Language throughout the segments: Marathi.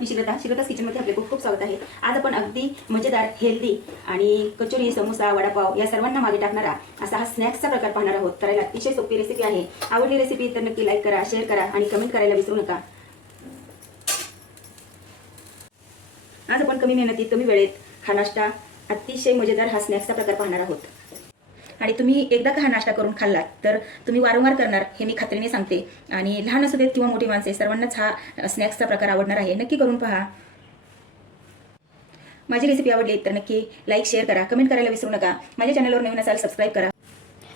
मी शिलता शिलताच किचनमध्ये आपले खूप खूप स्वागत आहे. आज आपण अगदी मजेदार हेल्दी आणि कचोरी समोसा वडापाव या सर्वांना मागे टाकणारा असा हा स्नॅक्सचा प्रकार पाहणार आहोत. करायला अतिशय सोपी रेसिपी आहे. आवडली रेसिपी तर नक्की लाईक करा शेअर करा आणि कमेंट करायला विसरू नका. आज आपण कमी मेहनतीत कमी वेळेत हा नाश्ता अतिशय मजेदार हा स्नॅक्सचा प्रकार पाहणार आहोत. आणि तुम्ही एकदा का हा नाश्ता करून खाल्लात तर तुम्ही वारंवार करणार हे मी खात्रीने सांगते. आणि लहान असू देत किंवा मोठी माणसे सर्वांनाच हा स्नॅक्सचा प्रकार आवडणार आहे. नक्की करून पहा. माझी रेसिपी आवडली तर नक्की लाईक शेअर करा. कमेंट करायला विसरू नका. माझ्या चॅनलवर नवीन असाल सबस्क्राईब करा.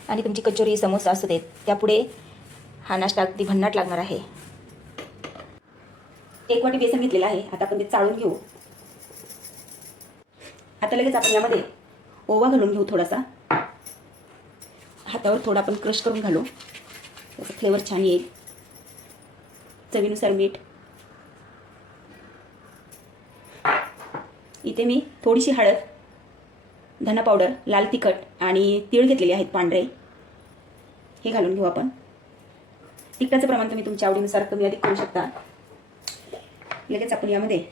आणि तुमची कचोरी समोसा असू देत त्यापुढे हा नाश्ता अगदी भन्नाट लागणार आहे. एक वाटी बेसन घेतलेलं आहे. आता आपण ते चाळून घेऊ. आता लगेच आपण यामध्ये ओवा घालून घेऊ थोडासा. हातावर थोडा आपण क्रश करून घालू. त्याचा फ्लेवर छान येईल. चवीनुसार मीठ. इथे मी थोडीशी हळद धना पावडर लाल तिखट आणि तीळ घेतलेले आहेत पांढरे. हे घालून घेऊ आपण. तिखटाचं प्रमाण तुम्ही तुमच्या आवडीनुसार कमी अधिक करू शकता. लगेच आपण यामध्ये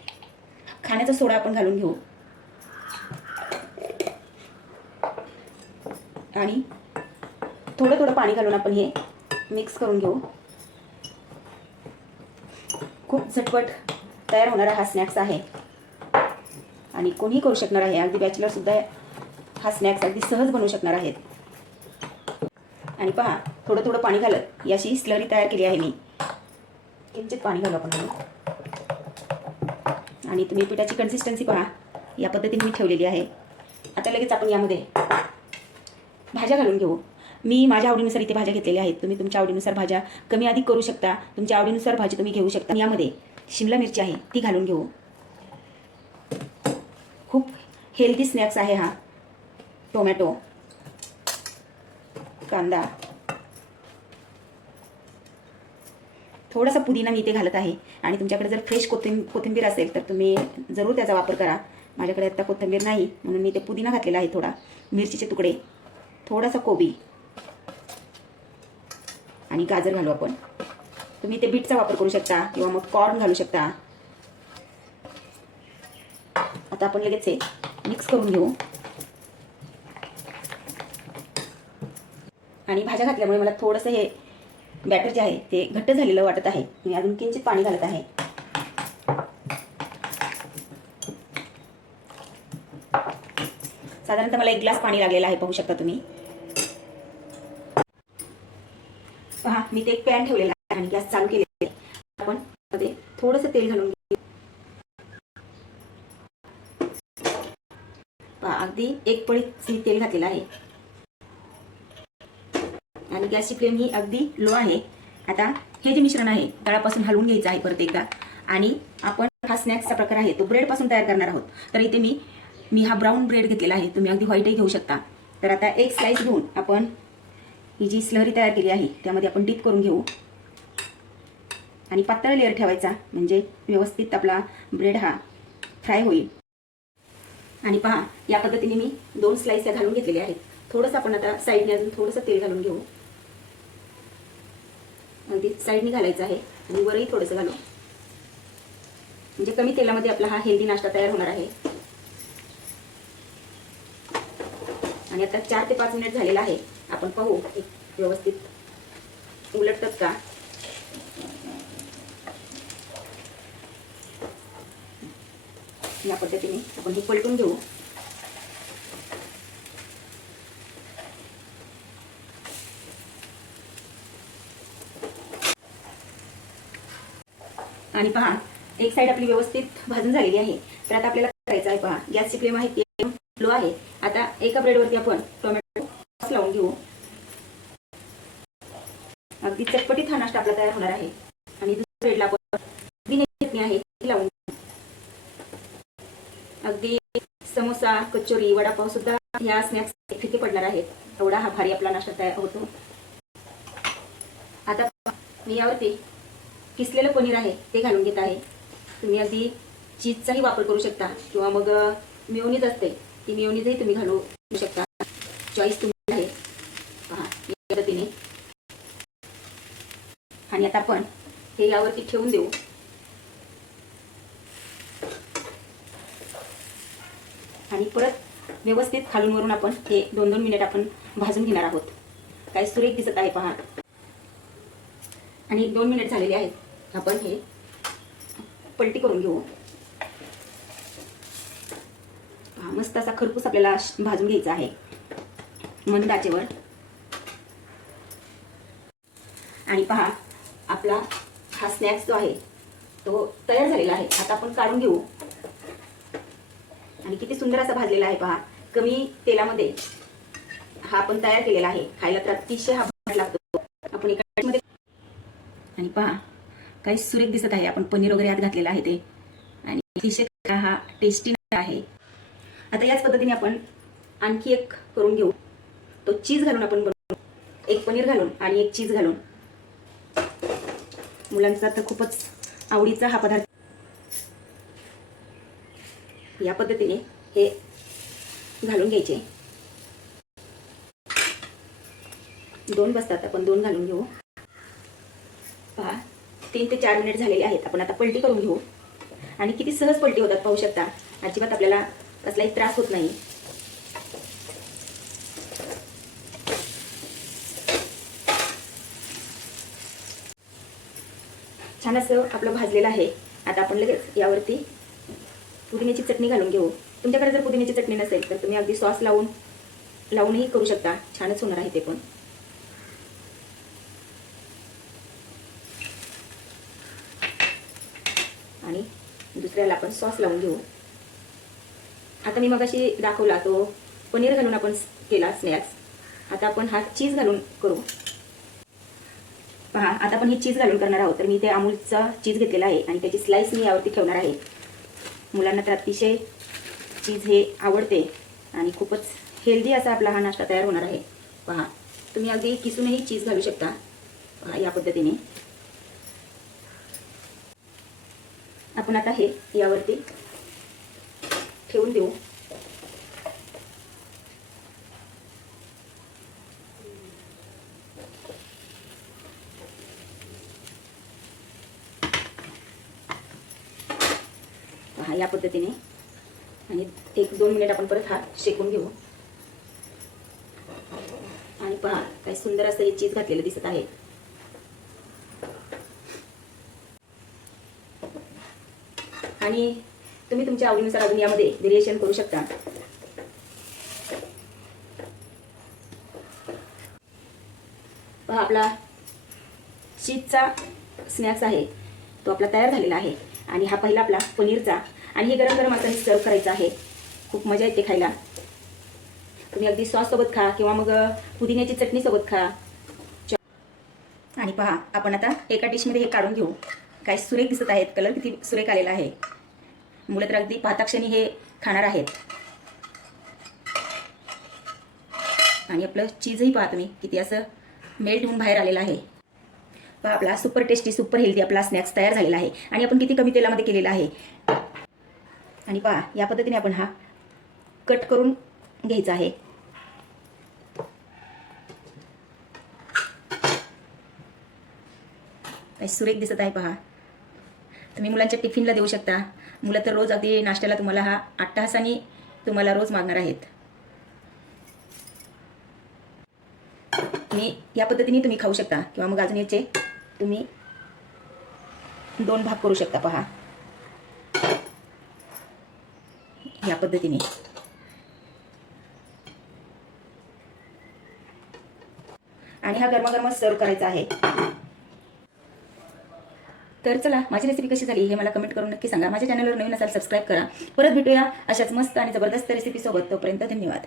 खाण्याचा सोडा आपण घालून घेऊ. आणि थोडं थोडं पाणी घालून आपण हे मिक्स करून घेऊ. खूप झटपट तयार होणारा हा स्नॅक्स आहे. आणि कोणीही करू शकणार आहे. अगदी बॅचलर सुद्धा हा स्नॅक्स अगदी सहज बनवू शकणार आहेत. आणि पहा थोडं थोडं पाणी घालत याची स्लरी तयार केली आहे मी. किंचित पाणी घालू आपण आणि तुम्ही पिठाची कन्सिस्टन्सी पहा. या पद्धतीने मी ठेवलेली आहे. आता लगेच आपण यामध्ये भाज्या घालून घेऊ. मी माझ्या आवडीनुसार इथे भाज्या घेतलेल्या आहेत. तुम्ही तुमच्या आवडीनुसार भाज्या कमी अधिक करू शकता. तुमच्या आवडीनुसार भाजी तुम्ही घेऊ शकता. यामध्ये शिमला मिरची आहे. ती घालून घेऊ. खूप हेल्दी स्नॅक्स आहे हा. टोमॅटो कांदा. थोडासा पुदिना मी इथे घालत आहे. आणि तुमच्याकडे जर फ्रेश कोथिंब कोथिंबीर असेल तर तुम्ही जरूर त्याचा वापर करा. माझ्याकडे आत्ता कोथिंबीर नाही म्हणून मी ते पुदिना घातलेला आहे थोडा. मिरचीचे तुकडे. थोडासा कोबी. आणि गाजर घालू आपण. तुम्ही ते बीटचा वापर करू शकता किंवा मग कॉर्न घालू शकता. आता आपण लगेच हे मिक्स करून घेऊ. आणि भाज्या घातल्यामुळे मला थोडंसं हे बॅटर जे आहे ते घट्ट झालेलं वाटत आहे. मी अजून किंचित पाणी घालत आहे. साधारणतः मला एक ग्लास पाणी लागलेलं आहे पाहू शकता तुम्ही पहा मी ते एक पॅन ठेवलेला आहे आणि गॅस चालू केलेला आहे. आपण मध्ये थोडंसं तेल घालून घेऊ. अगदी एक पळीत मी तेल घातलेलं आहे. आणि गॅसची फ्लेम ही अगदी लो आहे. आता हे जे मिश्रण आहे तळापासून हलवून घ्यायचं आहे परत एकदा. आणि आपण हा स्नॅक्सचा प्रकार आहे तो ब्रेडपासून तयार करणार आहोत. तर इथे मी मी हा ब्राऊन ब्रेड घेतलेला आहे. तुम्ही अगदी व्हाईटही घेऊ शकता. तर आता एक स्लाईस घेऊन आपण ही जी स्लहरी तयार केली आहे त्यामध्ये आपण डीप करून घेऊ. आणि पातळ लेअर ठेवायचा म्हणजे व्यवस्थित आपला ब्रेड हा फ्राय होईल. आणि पहा या पद्धतीने मी दोन स्लाइस या घालून घेतलेले आहेत. थोडंसं आपण आता साईडने अजून थोडंसं तेल घालून घेऊ. अगदी साईडने घालायचं आहे आणि वरही थोडंसं घालू. म्हणजे कमी तेलामध्ये आपला हा हेल्दी नाश्ता तयार होणार आहे. आणि आता चार ते पाच मिनिट झालेला आहे. आपण पाहू एक व्यवस्थित. उलटतात का? या पद्धतीने आपण हे पलटून घेऊ. आणि पहा एक साईड आपली व्यवस्थित भाजून झालेली आहे. तर आता आपल्याला करायचं आहे पहा गॅसची फ्लेम आहे ती लो आहे. आता एका ब्रेडवरती आपण टोमॅटो लावून घेऊ. अगदी चटपटीत हा नाश्ता आपला तयार होणार आहे. आणि दुसऱ्या ब्रेडला आपण चटणी आहे ती लावून अगदी समोसा कचोरी वडापाव सुद्धा ह्या स्नॅक्स फिके पडणार आहेत. एवढा हा भारी आपला नाश्ता तयार होतो. आता मी यावरती किसलेलं पनीर आहे ते घालून घेत आहे. तुम्ही अगदी चीजचाही वापर करू शकता. किंवा मग मिवणीच असते ती मिओनीजही तुम्ही घालू शकता. चॉईस तुम्ही पद्धतीने. आणि आता आपण हे यावरती ठेवून देऊ. आणि परत व्यवस्थित खालून वरून आपण हे दोन दोन मिनिट आपण भाजून घेणार आहोत. काय सुरेख दिसत आहे पहा. आणि दोन मिनिट झालेले आहेत. आपण हे पलटी करून घेऊ. मस्त असा खरपूस आपल्याला भाजून घ्यायचा आहे. मंद आचेवर. आणि पहा आपला हा स्नॅक्स जो आहे तो तयार झालेला आहे. आता आपण काढून घेऊ. आणि किती सुंदर असा भाजलेला आहे पहा. कमी तेलामध्ये हा आपण तयार केलेला आहे. खायला तर अतिशय हा भाग लागतो. आपण एका आणि पहा काही सुरेख दिसत आहे. आपण पनीर वगैरे आत घातलेलं आहे ते. आणि अतिशय हा टेस्टी आहे. आता याच पद्धतीने आपण आणखी एक करून घेऊ. तो चीज घालून आपण बनवू. एक पनीर घालून आणि एक चीज घालून. मुलांचा तर खूपच आवडीचा हा पदार्थ. या पद्धतीने हे घालून घ्यायचे. दोन बसतात आपण दोन घालून घेऊ. पहा तीन ते चार मिनिट झालेले आहेत. आपण आता पलटी करून घेऊ. आणि किती सहज पलटी होतात पाहू शकता. अजिबात आपल्याला कसलाही त्रास होत नाही. छान असं आपलं भाजलेलं आहे. आता आपण लगेच यावरती पुदिन्याची चटणी घालून घेऊ. तुमच्याकडे जर पुदिन्याची चटणी नसेल तर तुम्ही अगदी सॉस लावून लावूनही करू शकता. छानच होणार आहे ते पण. आणि दुसऱ्याला आपण सॉस लावून घेऊ. आता मी मगाशी दाखवला तो पनीर घालून आपण केला स्नॅक्स आता आपण हा चीज घालून करू. पहा आता आपण ही चीज घालून करणार आहोत. तर मी ते अमूलचा चीज घेतलेला आहे आणि त्याची स्लाइस मी यावरती ठेवणार आहे. मुलांना तर अतिशय चीज हे आवडते आणि खूपच हेल्दी असा आपला हा नाश्ता तयार होणार आहे. पहा तुम्ही अगदी किसूनही चीज घालू शकता. पहा या पद्धतीने. आपण आता हे यावरती ठेवून देऊ. या पद्धतीने. आणि एक दोन मिनिट आपण परत हा शेकून घेऊ. आणि पहा काय सुंदर असं हे चीज घातलेलं दिसत आहे. आणि तुम्ही तुमच्या आवडीनुसार अजून यामध्ये व्हेरिएशन करू शकता. पहा आपला चीजचा स्नॅक्स आहे. तो आपला तयार झालेला आहे. आणि हा पहिला आपला पनीरचा आणि हे गरम गरम असं सर्व करायचं आहे. खूप मजा येते खायला. तुम्ही अगदी सॉस सोबत खा किंवा मग पुदिन्याची चटणी सोबत खा. आणि पहा आपण आता एका डिशमध्ये हे काढून घेऊ. काय सुरेख दिसत आहेत. कलर किती सुरेख आलेला आहे. मुलं तर अगदी पाहताक्षणी हे खाणार आहेत. आणि आपलं चीजही पहा तुम्ही किती असं मेल्ट होऊन बाहेर आलेलं आहे. पहा आपला सुपर टेस्टी सुपर हेल्दी आपला स्नॅक्स तयार झालेला आहे. आणि आपण किती कमी तेलामध्ये केलेला आहे. आणि पहा या पद्धतीने आपण हा कट करून घ्यायचा आहे. सुरेख दिसत आहे पहा. तुम्ही मुलांच्या टिफिनला देऊ शकता. मुलं तर रोज अगदी नाश्त्याला तुम्हाला हा अट्टहासाने तुम्हाला रोज मागणार आहेत. तुम्ही या पद्धतीने तुम्ही खाऊ शकता. किंवा मग अजून याचे तुम्ही दोन भाग करू शकता पहा. या पद्धतीने. आणि हा गरमागरम सर्व करायचा आहे. तर चला माझी रेसिपी कशी झाली हे मला कमेंट करून नक्की सांगा. माझ्या चॅनलवर नवीन असाल सबस्क्राईब करा. परत भेटूया अशाच मस्त आणि जबरदस्त रेसिपीसोबत तोपर्यंत धन्यवाद.